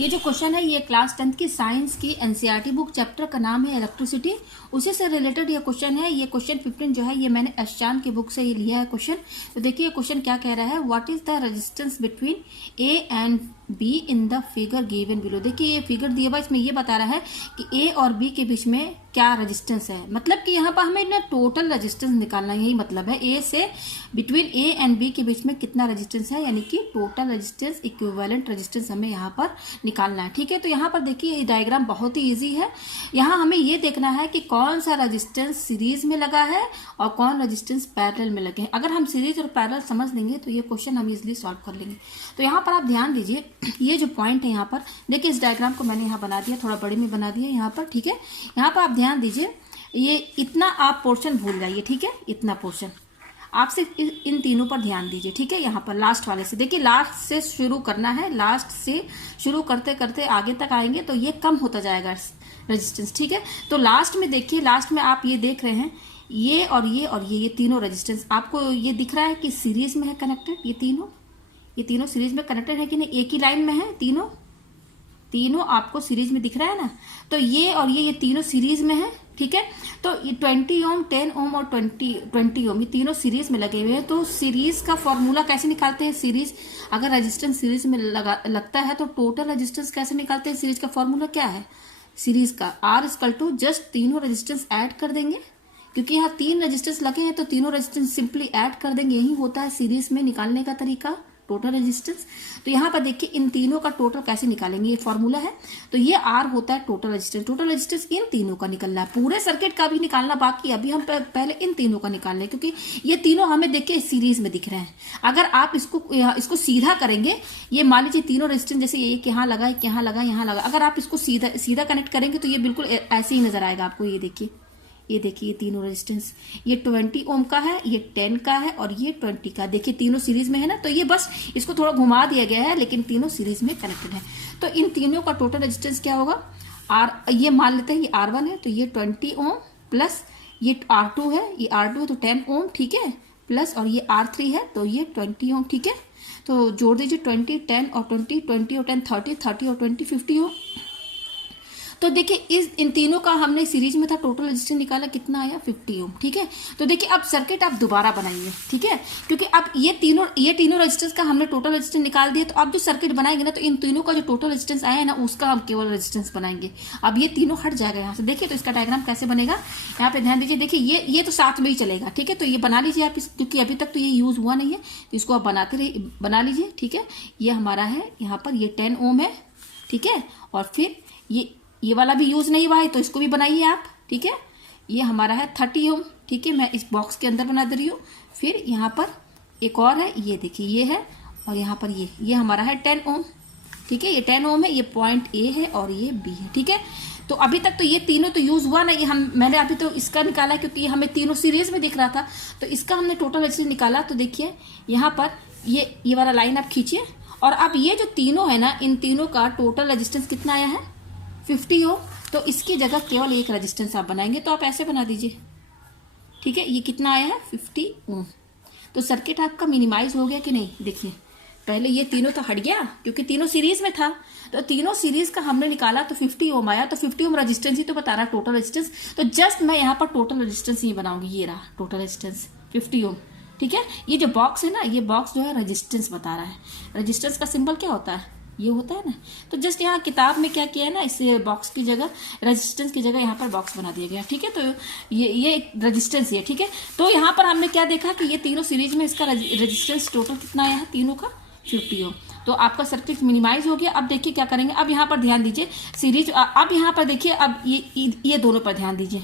ये जो क्वेश्चन है ये क्लास 10th की साइंस की एनसीईआरटी बुक चैप्टर का नाम है इलेक्ट्रिसिटी। उसी से रिलेटेड ये क्वेश्चन है। ये क्वेश्चन 15 जो है ये मैंने एशचान की बुक से ये लिया है क्वेश्चन। तो देखिए ये क्वेश्चन क्या कह रहा है, what is the resistance between A and be in the figure given below. देखिए ये फिगर दिया हुआ इसमें ये बता रहा है कि ए और बी के बीच में क्या रेजिस्टेंस है। मतलब कि यहाँ पर हमें ना टोटल रेजिस्टेंस निकालना, यही मतलब है। ए से बिटवीन ए एंड बी के बीच में कितना रेजिस्टेंस है, यानी कि टोटल रेजिस्टेंस इक्विवेलेंट रेजिस्टेंस हमें यहाँ पर निकालना है। ठीक है, तो यहाँ पर देखिए ये डायग्राम बहुत ही इजी है। यहाँ हमें ये देखना है कि कौन सा रेजिस्टेंस सीरीज में लगा है और कौन रेजिस्टेंस पैरेलल में लगे हैं। अगर हम सीरीज और पैरेलल समझ लेंगे तो ये क्वेश्चन हम इजिली सॉल्व कर लेंगे। तो यहाँ पर आप ध्यान दीजिए, ये जो पॉइंट है यहाँ पर देखिए, इस डायग्राम को मैंने यहाँ बना दिया, थोड़ा बड़े में बना दिया यहाँ पर। ठीक है, यहाँ पर आप ध्यान दीजिए, ये इतना आप पोर्शन भूल जाइए। ठीक है, इतना पोर्शन आप सिर्फ इन तीनों पर ध्यान दीजिए। ठीक है, यहाँ पर लास्ट वाले से देखिए, लास्ट से शुरू करना है, लास्ट से शुरू करते करते आगे तक आएंगे तो ये कम होता जाएगा रेजिस्टेंस। ठीक है, तो लास्ट में देखिए, लास्ट में आप ये देख रहे हैं ये और ये तीनों रेजिस्टेंस आपको ये दिख रहा है कि सीरीज में है कनेक्टेड। ये तीनों सीरीज में कनेक्टेड है कि नहीं, एक ही लाइन में है, तीनों आपको सीरीज में दिख रहा है ना। तो ये और ये तीनों सीरीज में है। ठीक है, तो ये 20 ओम, 10 ओम और 20 ओम ये तीनों सीरीज में लगे हुए हैं। तो सीरीज का फॉर्मूला कैसे निकालते हैं, सीरीज अगर रेजिस्टेंस सीरीज में लगता है तो टोटल रेजिस्टेंस कैसे निकालते हैं। सीरीज का फॉर्मूला क्या है, सीरीज का R इक्वल टू जस्ट तीनों रेजिस्टेंस ऐड कर देंगे, क्योंकि यहाँ 3 रेजिस्टेंस लगे हैं तो तीनों रेजिस्टेंस सिंपली ऐड कर देंगे। यही होता है सीरीज में निकालने का तरीका, टोटल रेजिस्टेंस। तो यहाँ पर देखिए इन तीनों का टोटल कैसे निकालेंगे, ये फॉर्मूला है। तो ये R होता है total resistance. Total resistance in तीनों का निकलना है, पूरे सर्किट का भी निकालना बाकी। अभी हम पहले इन तीनों का निकाल लें, क्योंकि ये तीनों हमें देखिए सीरीज में दिख रहे हैं। अगर आप इसको सीधा करेंगे, ये मान लीजिए तीनों रेजिस्टेंस जैसे एक यहाँ लगा, एक यहाँ लगा, यहाँ लगा, अगर आप इसको सीधा कनेक्ट करेंगे तो ये बिल्कुल ऐसे ही नजर आएगा आपको। ये देखिए ये तीनों रेजिस्टेंस, ये 20 ओम का है, ये 10 का है और ये 20 का। देखिए तीनों सीरीज में है ना, तो ये बस इसको थोड़ा घुमा दिया गया है, लेकिन तीनों सीरीज में कनेक्टेड है। तो इन तीनों का टोटल रेजिस्टेंस क्या होगा, ये मान लेते हैं ये R1 है, तो ये 20 ओम प्लस ये R2 है, ये R2 है तो 10 ओम। ठीक है, प्लस और ये R3 है तो ये 20 ओम। ठीक है, तो जोड़ दीजिए 20, 10 और 20, 20 और 10 30, 30 और 20 50 ओम। तो देखिए इन तीनों का हमने सीरीज में था, टोटल रेजिस्टेंस निकाला, कितना आया 50 ओम। ठीक है, तो देखिए अब सर्किट आप दोबारा बनाइए। ठीक है, क्योंकि अब ये तीनों रेजिस्टेंस का हमने टोटल रेजिस्टेंस निकाल दिया, तो अब जो सर्किट बनाएंगे ना, तो इन तीनों का जो टोटल रेजिस्टेंस आया है ना, उसका हम केवल रेजिस्टेंस बनाएंगे। अब ये तीनों हट जाएगा यहाँ से। देखिए तो इसका डायग्राम कैसे बनेगा, यहाँ पे ध्यान दीजिए। देखिए ये तो साथ में ही चलेगा। ठीक है, तो ये बना लीजिए आप, क्योंकि अभी तक तो ये यूज हुआ नहीं है, तो इसको आप बना लीजिए। ठीक है, ये हमारा है यहाँ पर, ये 10 ओम है। ठीक है, और फिर ये वाला भी यूज नहीं हुआ है तो इसको भी बनाइए आप। ठीक है, ये हमारा है 30 ओम। ठीक है, मैं इस बॉक्स के अंदर बना दे रही हूँ। फिर यहाँ पर एक और है, ये देखिए ये है, और यहाँ पर ये हमारा है 10 ओम। ठीक है, ये 10 ओम है, ये पॉइंट A है और ये B है। ठीक है, तो अभी तक तो ये तीनों तो यूज हुआ नहीं, मैंने अभी तो इसका निकाला क्योंकि हमें तीनों सीरीज में दिख रहा था, तो इसका हमने टोटल रेजिस्टेंस निकाला। तो देखिए यहाँ पर ये वाला लाइन आप खींचिए, और अब ये जो तीनों है ना, इन तीनों का टोटल रेजिस्टेंस कितना आया है 50 ओम। तो इसकी जगह केवल एक रेजिस्टेंस आप बनाएंगे, तो आप ऐसे बना दीजिए। ठीक है, ये कितना आया है 50 ओम। तो सर्किट आपका मिनिमाइज हो गया कि नहीं। देखिए पहले ये तीनों तो हट गया क्योंकि तीनों सीरीज में था, तो तीनों सीरीज का हमने निकाला तो 50 ओम आया। तो 50 ओम रेजिस्टेंस ही तो बता रहा है टोटल रेजिस्टेंस। तो जस्ट मैं यहाँ पर टोटल रेजिस्टेंस ही बनाऊंगी, ये रहा टोटल रेजिस्टेंस 50 ओम। ठीक है, ये जो बॉक्स है ना, ये बॉक्स जो है रेजिस्टेंस बता रहा है। रेजिस्टेंस का सिंबल क्या होता है, ये होता है ना। तो जस्ट यहाँ किताब में क्या किया है ना, इस बॉक्स की जगह, रेजिस्टेंस की जगह यहाँ पर बॉक्स बना दिया गया। ठीक है, तो ये रेजिस्टेंस है। ठीक है, तो यहाँ पर हमने क्या देखा कि ये तीनों सीरीज में, इसका रेजिस्टेंस टोटल कितना आया है तीनों का 50 ओम। तो आपका सर्किट मिनिमाइज हो गया। अब देखिए क्या करेंगे, अब यहाँ पर ध्यान दीजिए सीरीज, अब यहाँ पर देखिए, अब ये दोनों पर ध्यान दीजिए।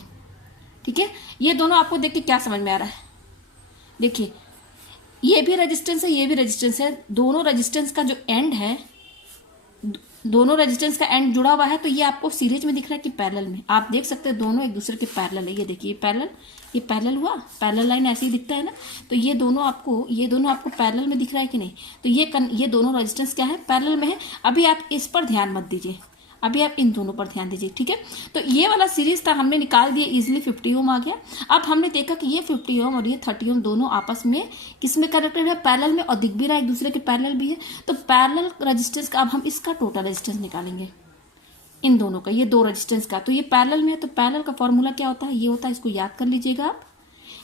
ठीक है, ये दोनों आपको देख के क्या समझ में आ रहा है, देखिए ये भी रेजिस्टेंस है, ये भी रेजिस्टेंस है। दोनों रेजिस्टेंस का जो एंड है, दोनों रेजिस्टेंस का एंड जुड़ा हुआ है, तो ये आपको सीरीज में दिख रहा है कि पैरेलल में। आप देख सकते हैं दोनों एक दूसरे के पैरेलल है। ये देखिए ये पैरेलल हुआ, पैरेलल लाइन ऐसे ही दिखता है ना। तो ये दोनों आपको पैरेलल में दिख रहा है कि नहीं। तो ये दोनों रेजिस्टेंस क्या है, पैरेलल में है। अभी आप इस पर ध्यान मत दीजिए, अभी आप इन दोनों पर ध्यान दीजिए, ठीक है। तो ये वाला सीरीज था, हमने निकाल दिया, इजीली 50 ओम आ गया। अब हमने देखा कि ये 50 ओम और ये 30 ओम दोनों आपस में किसमें कनेक्टेड है, पैरेलल में, और दिख भी रहा है एक दूसरे के पैरेलल भी है। तो पैरेलल रेजिस्टेंस का अब हम इसका टोटल रेजिस्टेंस निकालेंगे, इन दोनों का, ये दो रेजिस्टेंस का। तो ये पैरेलल में है, तो पैरेलल का फॉर्मूला क्या होता है, ये होता है, इसको याद कर लीजिएगा आप।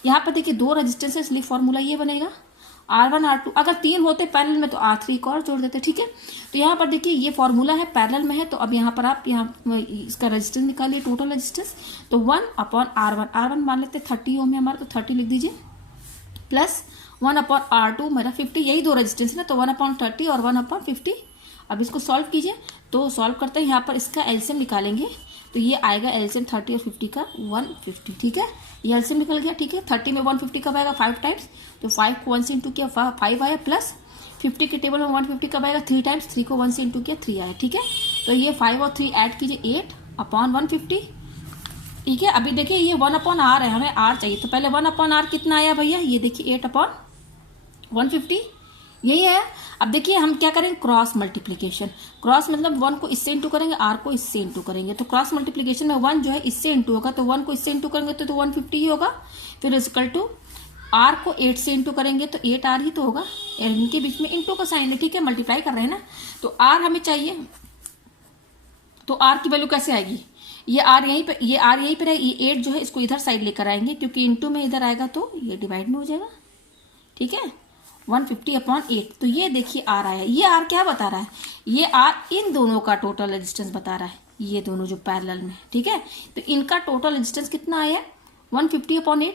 यहाँ पर देखिए दो रेजिस्टेंस है, इसलिए फॉर्मूला ये बनेगा R1 R2। अगर 3 होते पैरेलल में तो R3 को और जोड़ देते, ठीक है। तो यहाँ पर देखिए ये फॉर्मूला है, पैरेलल में है, तो अब यहाँ पर आप यहाँ इसका रेजिस्टेंस निकालिए, टोटल रेजिस्टेंस। तो 1/R1 मान लेते 30 ओम है हमारा, तो 30 लिख दीजिए, प्लस 1/R2 मेरा 50, यही दो रेजिस्टेंस ना, तो 1/30 और 1/50। अब इसको सॉल्व कीजिए, तो सॉल्व करते हैं, यहाँ पर इसका एलसीएम निकालेंगे, तो ये आएगा एलसीएम 30 और 50 का 150, ठीक है। ये एलसीएम निकल गया, ठीक है। 30 में 150 कब आएगा, 5 टाइम्स, तो 5 को 1 से इंटू किया 5 आया, प्लस 50 के टेबल में 150 कब आएगा, 3 टाइम्स, 3 को 1 से इंटू किया 3 आया, ठीक है। तो ये 5 और 3 ऐड कीजिए, 8/150, ठीक है। अभी देखिए ये 1/R है, हमें R चाहिए, तो पहले 1/R कितना आया भैया, ये देखिए 8/150, यही है। अब देखिए हम क्या करेंगे, क्रॉस मल्टीप्लीकेशन। क्रॉस मतलब 1 को इससे इंटू करेंगे, R को इससे इंटू करेंगे। तो क्रॉस मल्टीप्लीकेशन में 1 जो है इससे इंटू होगा, तो 1 को इससे इंटू करेंगे तो 150 ही होगा। फिर इक्वल टू R को 8 से इंटू करेंगे तो 8R ही तो होगा, इनके बीच में इंटू का साइन है, ठीक है, मल्टीप्लाई कर रहे हैं ना। तो R हमें चाहिए, तो R की वैल्यू कैसे आएगी, ये R यहीं पे, ये R यहीं पे रहेगी, ये 8 जो है इसको इधर साइड लेकर आएंगे, क्योंकि इंटू में इधर आएगा तो ये डिवाइड में हो जाएगा, ठीक है। 150/8, तो ये देखिए R आया। ये R क्या बता रहा है, ये R इन दोनों का टोटल रेजिस्टेंस बता रहा है, ये दोनों जो पैरेलल में, ठीक है। तो इनका टोटल रेजिस्टेंस कितना आया, 150/8।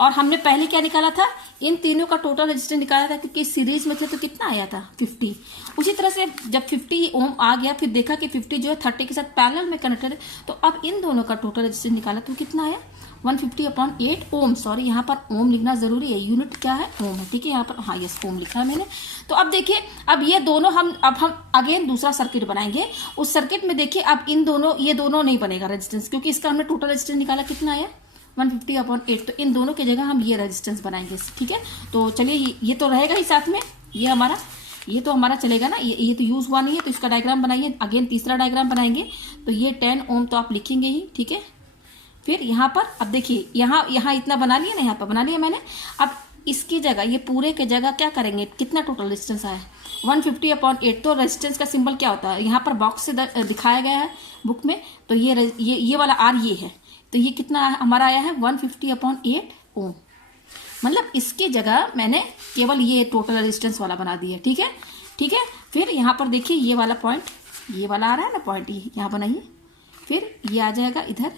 और हमने पहले क्या निकाला था, इन तीनों का टोटल रेजिस्टेंस निकाला था, क्योंकि सीरीज में थे तो कितना आया था 50। उसी तरह से जब 50 ओम आ गया, फिर देखा कि 50 जो है 30 के साथ पैरेलल में कनेक्टेड है, तो अब इन दोनों का टोटल रेजिस्टेंस निकाला तो कितना आया, 150/8 ओम। सॉरी, यहाँ पर ओम लिखना जरूरी है, यूनिट क्या है, ओम है, ठीक है। यहाँ पर हाँ यस ओम लिखा है मैंने। तो अब देखिए, अब ये दोनों हम अगेन दूसरा सर्किट बनाएंगे। उस सर्किट में देखिए अब इन दोनों, ये दोनों नहीं बनेगा रेजिस्टेंस, क्योंकि इसका हमने टोटल रेजिस्टेंस निकाला, कितना आया 150/8। तो इन दोनों की जगह हम ये रेजिस्टेंस बनाएंगे, ठीक है। तो चलिए ये तो रहेगा ही साथ में, ये हमारा, ये तो हमारा चलेगा ना, ये तो यूज हुआ नहीं है, तो इसका डायग्राम बनाइए। अगेन तीसरा डायग्राम बनाएंगे, तो ये 10 ओम तो आप लिखेंगे ही, ठीक है। फिर यहाँ पर अब देखिए, यहाँ इतना बना लिया ना, यहाँ पर बना लिया मैंने। अब इसकी जगह, ये पूरे के जगह क्या करेंगे, कितना टोटल रेजिस्टेंस आया 150/8। तो रेजिस्टेंस का सिंबल क्या होता है, यहाँ पर बॉक्स से दिखाया गया है बुक में, तो ये वाला R ये है, तो ये कितना हमारा आया है 150/8 ओम। मतलब इसकी जगह मैंने केवल ये टोटल रेजिस्टेंस वाला बना दिया, ठीक है, ठीक है। फिर यहाँ पर देखिए ये वाला पॉइंट, ये वाला आ रहा है ना पॉइंट, ये यहाँ बनाइए। फिर ये आ जाएगा इधर,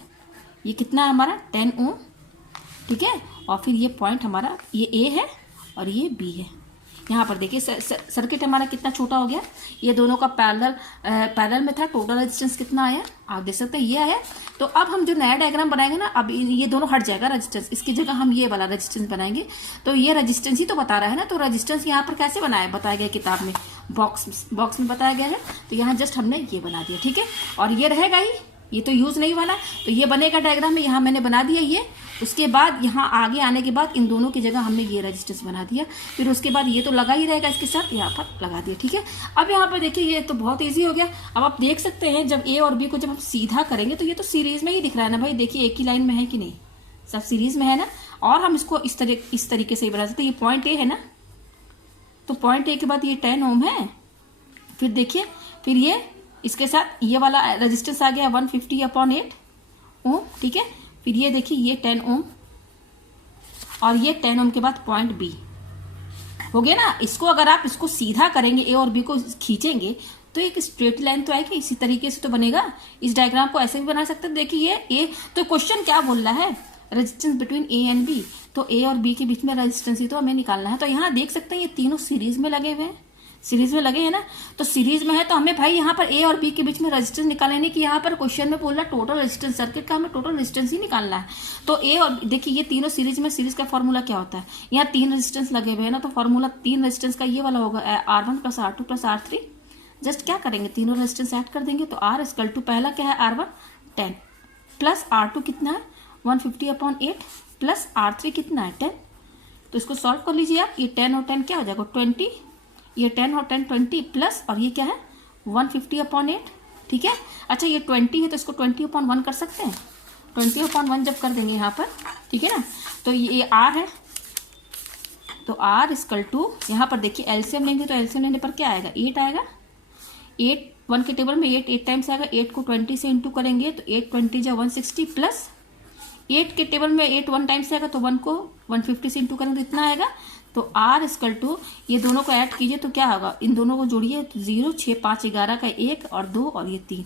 ये कितना हमारा 10 ओम, ठीक है। और फिर ये पॉइंट हमारा, ये A है और ये B है। यहाँ पर देखिए सर्किट हमारा कितना छोटा हो गया, ये दोनों का पैरेलल में था, टोटल रेजिस्टेंस कितना आया आप देख सकते हैं, ये आया। तो अब हम जो नया डायग्राम बनाएंगे ना, अब ये दोनों हट जाएगा रेजिस्टेंस, इसकी जगह हम ये वाला रेजिस्टेंस बनाएंगे। तो ये रेजिस्टेंस ही तो बता रहा है ना, तो रेजिस्टेंस यहाँ पर कैसे बनाया, बताया गया किताब में, बॉक्स में बताया गया है। तो यहाँ जस्ट हमने ये बना दिया, ठीक है। और ये रहेगा ही, ये तो यूज नहीं वाला, तो ये बनेगा डायग्राम में, यहाँ मैंने बना दिया ये। उसके बाद यहाँ आगे आने के बाद इन दोनों की जगह हमने ये रेजिस्टेंस बना दिया। फिर उसके बाद ये तो लगा ही रहेगा इसके साथ, यहाँ पर लगा दिया, ठीक है। अब यहाँ पर देखिए ये तो बहुत इजी हो गया। अब आप देख सकते हैं जब A और B को जब हम सीधा करेंगे तो ये तो सीरीज में ही दिख रहा है ना भाई, देखिए एक ही लाइन में है कि नहीं, सब सीरीज में है ना। और हम इसको इस तरीके से ही बना सकते हैं। ये पॉइंट A है ना, तो पॉइंट A के बाद ये 10 ओम है। फिर देखिए, फिर ये इसके साथ ये वाला रेजिस्टेंस आ गया 150/8 ओम, ठीक है। फिर ये देखिए ये 10 ओम, और ये 10 ओम के बाद पॉइंट B हो गया ना। इसको अगर आप इसको सीधा करेंगे, A और B को खींचेंगे तो एक स्ट्रेट लाइन तो आएगी, इसी तरीके से तो बनेगा। इस डायग्राम को ऐसे भी बना सकते हैं। देखिए ये A, तो क्वेश्चन क्या बोल रहा है, resistance between A and B, तो A और B के बीच में रेजिस्टेंस ही तो हमें निकालना है। तो यहाँ देख सकते हैं ये तीनों सीरीज में लगे हुए हैं, सीरीज में लगे हैं ना, तो सीरीज में है तो हमें भाई यहाँ पर A और B के बीच में रेजिस्टेंस निकालने की, यहाँ पर क्वेश्चन में बोल रहा है टोटल रेजिस्टेंस सर्किट का, हमें टोटल रेजिस्टेंस ही निकालना है। तो A और देखिए ये तीनों सीरीज में, सीरीज का फॉर्मूला क्या होता है, यहाँ 3 रेजिस्टेंस लगे हुए हैं ना, तो फॉर्मूला 3 रेजिस्टेंस का ये वाला होगा R1 + R2 + R3। जस्ट क्या करेंगे, तीनों रेजिस्टेंस ऐड कर देंगे। तो R इक्वल टू पहला क्या है R1 10 प्लस R2 कितना है 150/8 प्लस R3 कितना है 10। तो इसको सॉल्व कर लीजिए आप, ये 10 और 10 क्या हो जाएगा 20, ये 10 और 10 20 प्लस, और ये क्या है 150/8, ठीक है। अच्छा ये 20 है तो इसको 20/1 कर सकते हैं, 20/1 जब कर देंगे यहाँ पर, ठीक है ना, तो ये R है, तो R इक्वल टू यहाँ पर देखिए एलसीएम लेंगे तो एलसीएम लेने पर क्या आएगा, 8 आएगा। 8 1 के टेबल में 8 टाइम्स आएगा, 8 को 20 से इंटू करेंगे तो 8 20 जा 160 प्लस 8 के टेबल में 8 1 टाइम्स आएगा तो 1 को 150 से इंटू करेंगे तो इतना आएगा। तो R इक्वल टू ये दोनों को ऐड कीजिए तो क्या होगा, इन दोनों को जोड़िए तो 0 6 5 11 का 1 और 2 और ये 3,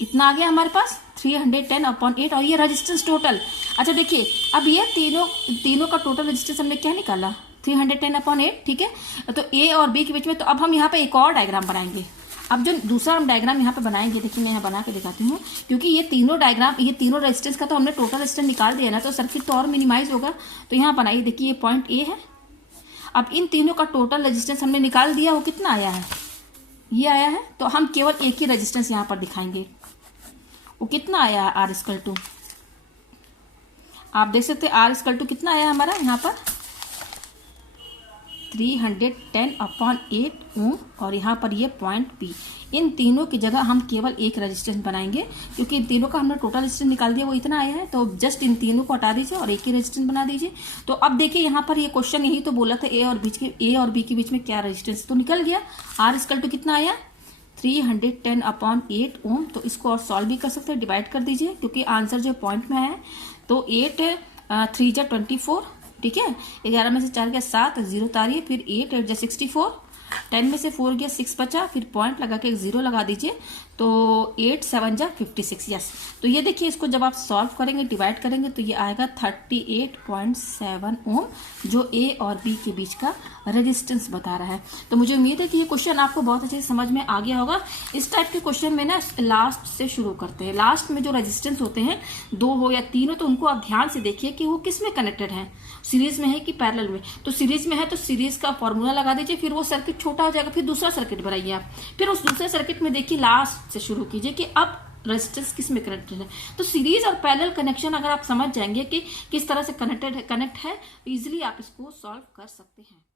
इतना आ गया हमारे पास 310/8 और ये रेजिस्टेंस टोटल। अच्छा देखिए अब ये तीनों का टोटल रेजिस्टेंस हमने क्या निकाला, 310/8, ठीक है। तो A और B के बीच में, तो अब हम यहाँ पे एक और डायग्राम बनाएंगे। अब जो दूसरा हम डायग्राम यहाँ पे बनाएंगे, देखिए मैं यहाँ बना के दिखाती हूँ, क्योंकि ये तीनों डायग्राम, ये तीनों रेजिस्टेंस का तो हमने टोटल रेजिस्टेंस निकाल दिया ना, तो सर्किट तो और मिनिमाइज होगा। तो यहाँ बनाइए, देखिए ये पॉइंट A है। अब इन तीनों का टोटल रेजिस्टेंस हमने निकाल दिया, वो कितना आया है, ये आया है। तो हम केवल एक ही रेजिस्टेंस यहाँ पर दिखाएंगे, वो कितना आया है, R इक्वल टू, आप देख सकते हैं R इक्वल टू कितना आया हमारा यहाँ पर 310/8 ओम, और यहाँ पर ये पॉइंट P। इन तीनों की जगह हम केवल एक रेजिस्टेंस बनाएंगे, क्योंकि इन तीनों का हमने टोटल रेजिस्टेंस निकाल दिया, वो इतना आया है। तो जस्ट इन तीनों को हटा दीजिए और एक ही रेजिस्टेंस बना दीजिए। तो अब देखिए यहाँ पर ये क्वेश्चन यही तो बोला था, A और B के बीच में क्या रेजिस्टेंस, तो निकल गया। R इक्वल टू कितना आया 310/8 ओम। तो इसको और सॉल्व भी कर सकते हैं, डिवाइड कर दीजिए, क्योंकि आंसर जो पॉइंट में है। तो 8 3 जा 24, ठीक है, 11 में से 4 गया 7, 0 तारिए, फिर 8 8 जा 64, 10 में से 4 गया 6 बचा, फिर पॉइंट लगा के एक 0 लगा दीजिए, तो 8 7 जा 56, यस। तो ये देखिए इसको जब आप सॉल्व करेंगे, डिवाइड करेंगे, तो ये आएगा 38.7 ओम, जो A और B के बीच का रेजिस्टेंस बता रहा है। तो मुझे उम्मीद है कि ये क्वेश्चन आपको बहुत अच्छे से समझ में आ गया होगा। इस टाइप के क्वेश्चन में ना लास्ट से शुरू करते हैं, लास्ट में जो रेजिस्टेंस होते हैं 2 हो या 3 हो, तो उनको आप ध्यान से देखिए कि वो किस में कनेक्टेड है, सीरीज में है कि पैरेलल में। तो सीरीज में है तो सीरीज का फॉर्मूला लगा दीजिए, फिर वो सर्किट छोटा हो जाएगा, फिर दूसरा सर्किट बनाइए आप, फिर उस दूसरे सर्किट में देखिए लास्ट से शुरू कीजिए कि अब रेजिस्टेंस किस में कनेक्टेड है। तो सीरीज और पैरेलल कनेक्शन अगर आप समझ जाएंगे कि किस तरह से कनेक्ट है, तो इजीली आप इसको सॉल्व कर सकते हैं।